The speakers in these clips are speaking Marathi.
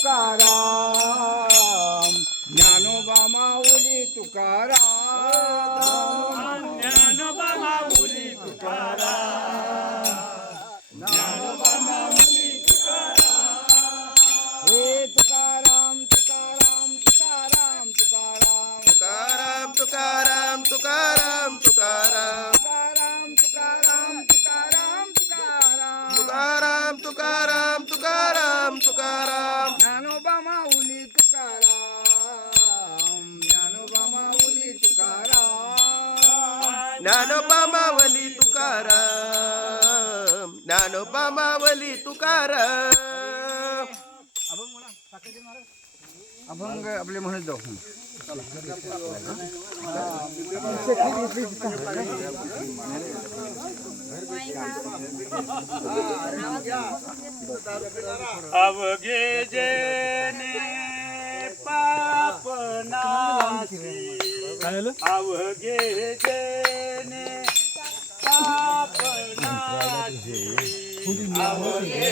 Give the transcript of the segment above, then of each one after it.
तुकाराम ज्ञानोबा माऊली तुकाराम ज्ञानोबा माऊली तुकाराम ज्ञानोबा माऊली तुकाराम हे तुकाराम तुकाराम तुकाराम तुकाराम तुकाराम तुकाराम तुकाराम तुकाराम तुकाराम तुकाराम तुकाराम तुकाराम तुकाराम तुकाराम तुकाराम ज्ञानोबा माऊली तुकाराम ज्ञानोबा माऊली तुकाराम ज्ञानोबा माऊली तुकाराम ज्ञानोबा माऊली तुकाराम अभंग आपले म्हणत जाऊ अवघे जेने पाप नासी अवघे जेने पाप नासी अवघे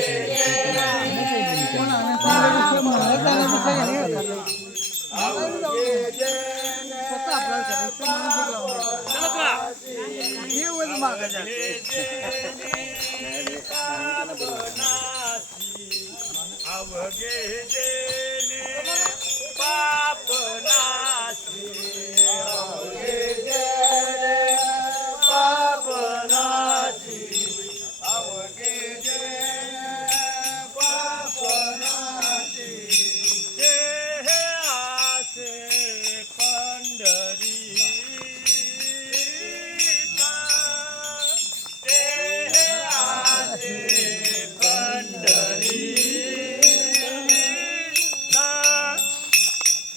अवघे जेने पाप नासी अवघे जेने पाप नासी अवघे जेने पाप नासी ते आसे पंढरी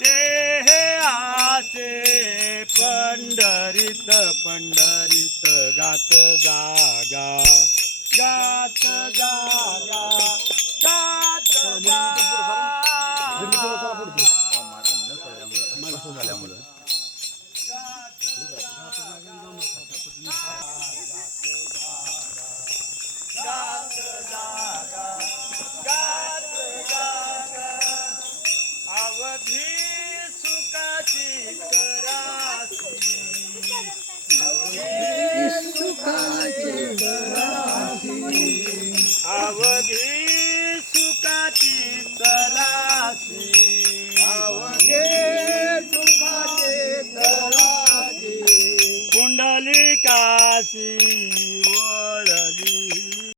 ते आसे पंढरी पंढरीत पंढरीत गात जागा गात जागा गात अवधी सुखाची अवघी सुखाची